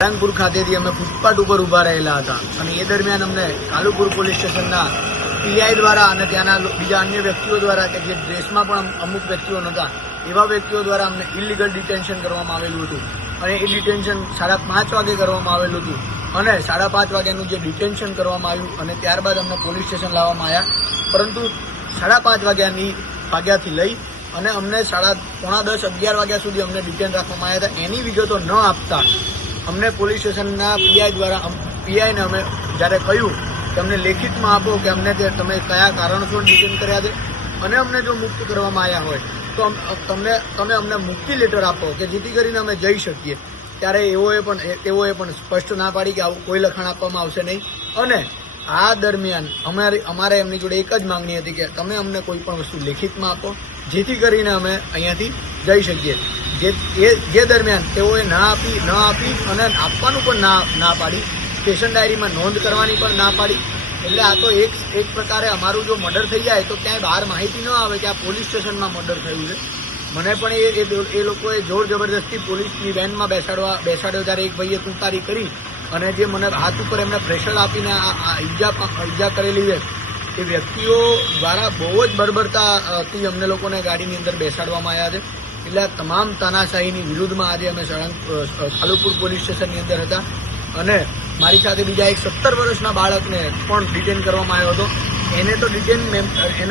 સારંગપુર ખાતેથી અમે ફૂટપાથ ઉપર ઊભા રહેલા હતા અને એ દરમિયાન અમને કાલુપુર પોલીસ સ્ટેશનના પીઆઈ દ્વારા અને ત્યાંના બીજા અન્ય વ્યક્તિઓ દ્વારા કે જે ડ્રેસમાં પણ અમુક વ્યક્તિઓ નહોતા એવા વ્યક્તિઓ દ્વારા અમને ઇલીગલ ડિટેન્શન કરવામાં આવેલું હતું અને એ ડિટેન્શન 5:30 વાગે કરવામાં આવેલું હતું અને 5:30 વાગ્યાનું જે ડિટેન્શન કરવામાં આવ્યું અને ત્યારબાદ અમને પોલીસ સ્ટેશન લાવવામાં આવ્યા, પરંતુ 5:30 વાગ્યાથી લઈ અને અમને 9:45, 11 વાગ્યા સુધી અમને ડિટેન રાખવામાં આવ્યા હતા. એની વિગતો ન આપતા અમને પોલીસ સ્ટેશનના પીઆઈને અમે જ્યારે કહ્યું કે અમને લેખિતમાં આપો કે અમને તમે કયા કારણસર ડિટેન કર્યા છે અને અમને જો મુક્ત કરવામાં આવ્યા હોય તો તમે અમને મુક્તિ લેટર આપો કે જેથી કરીને અમે જઈ શકીએ, ત્યારે તેઓએ પણ સ્પષ્ટ ના પાડી કે આવું કોઈ લખાણ આપવામાં આવશે નહીં. અને આ દરમિયાન અમારે એમની જોડે એક જ માંગણી હતી કે તમે અમને કોઈ પણ વસ્તુ લેખિતમાં આપો જેથી કરીને અમે અહીંયાથી જઈ શકીએ. જે દરમિયાન તેઓએ ન આપી અને આપવાનું પણ ના પાડી, સ્ટેશન ડાયરીમાં નોંધ કરવાની પણ ના પાડી. એટલે આ તો એક પ્રકારે અમારું જો મર્ડર થઈ જાય તો ક્યાંય બહાર માહિતી ન આવે કે આ પોલીસ સ્ટેશનમાં મર્ડર થયું છે. મને પણ એ લોકોએ જોર જબરદસ્તી પોલીસની વેનમાં બેસાડ્યો જ્યારે એક ભાઈએ તુતારી કરી અને જે મને હાથ ઉપર એમને પ્રેશર આપીને આ ઈજા કરેલી છે એ વ્યક્તિઓ દ્વારા બહુ જ બર્બરતાથી અમને લોકોને ગાડીની અંદર બેસાડવામાં આવ્યા છે. એટલે તમામ તાનાશાહીની વિરુદ્ધમાં આજે અમે કાલુપુર પોલીસ સ્ટેશનની અંદર હતા અને મારી સાથે બીજા એક 17 વર્ષના બાળકને પણ ડિટેન કરવામાં આવ્યો હતો. એને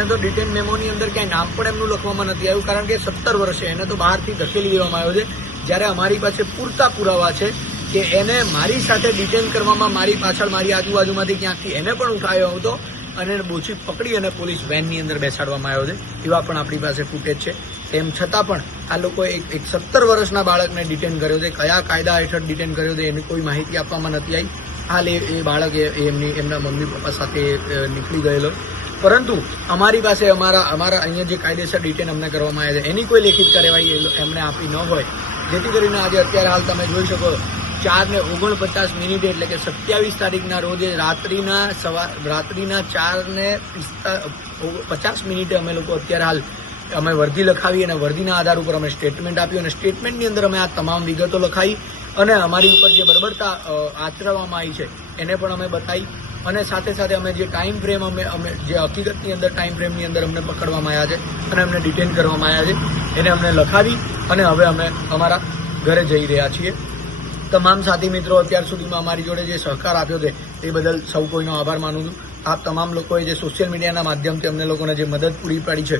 તો ડિટેન મેમોની અંદર ક્યાંય નામ પણ એમનું લખવામાં નથી આવ્યું, કારણ કે 17 વર્ષે એને તો બહારથી ધકેલી દેવામાં આવ્યો છે. જ્યારે અમારી પાસે પૂરતા પુરાવા છે કે એને મારી સાથે ડિટેન કરવામાં મારી પાછળ મારી આજુબાજુમાંથી ક્યાંકથી એને પણ ઉઠાવ્યો હતો અને બોછી પકડી અને પોલીસ વેનની અંદર બેસાડવામાં આવ્યો છે. એવા પણ આપણી પાસે ફૂટેજ છે. તેમ છતાં પણ આ લોકોએ એક 17 વર્ષના બાળકને ડિટેન કર્યો છે. કયા કાયદા હેઠળ ડિટેન કર્યો છે એની કોઈ માહિતી આપવામાં નથી આવી. હાલ એ બાળક એમના મમ્મી પપ્પા સાથે નીકળી ગયેલો, પરંતુ અમારી પાસે અમારા અહીંયા જે કાયદેસર ડિટેન અમને કરવામાં આવ્યા છે એની કોઈ લેખિત કાર્યવાહી એમણે આપી ન હોય, જેથી કરીને આજે અત્યારે હાલ તમે જોઈ શકો 4:49 એટલે કે 27 તારીખના રોજે રાત્રિના 4:50 અમે લોકો અત્યારે હાલ અમે વર્દી લખાવી અને વર્દીના આધાર ઉપર અમે સ્ટેટમેન્ટ આપ્યું અને સ્ટેટમેન્ટની અંદર અમે આ તમામ વિગતો લખાવી અને અમારી ઉપર જે બર્બરતા આચરવામાં આવી છે એને પણ અમે બતાવી અને સાથે સાથે અમે જે ટાઈમ ફ્રેમ અમે જે હકીકતની અંદર ટાઈમ ફ્રેમની અંદર અમને પકડવામાં આવ્યા છે અને અમને ડિટેન કરવામાં આવ્યા છે એને અમને લખાવી અને હવે અમે અમારા ઘરે જઈ રહ્યા છીએ. તમામ સાથી મિત્રો અત્યાર સુધીમાં અમારી જોડે જે સહકાર આપ્યો છે એ બદલ સૌ કોઈનો આભાર માનું છું. આ તમામ લોકોએ જે સોશિયલ મીડિયાના માધ્યમથી અમને લોકોને જે મદદ પૂરી પાડી છે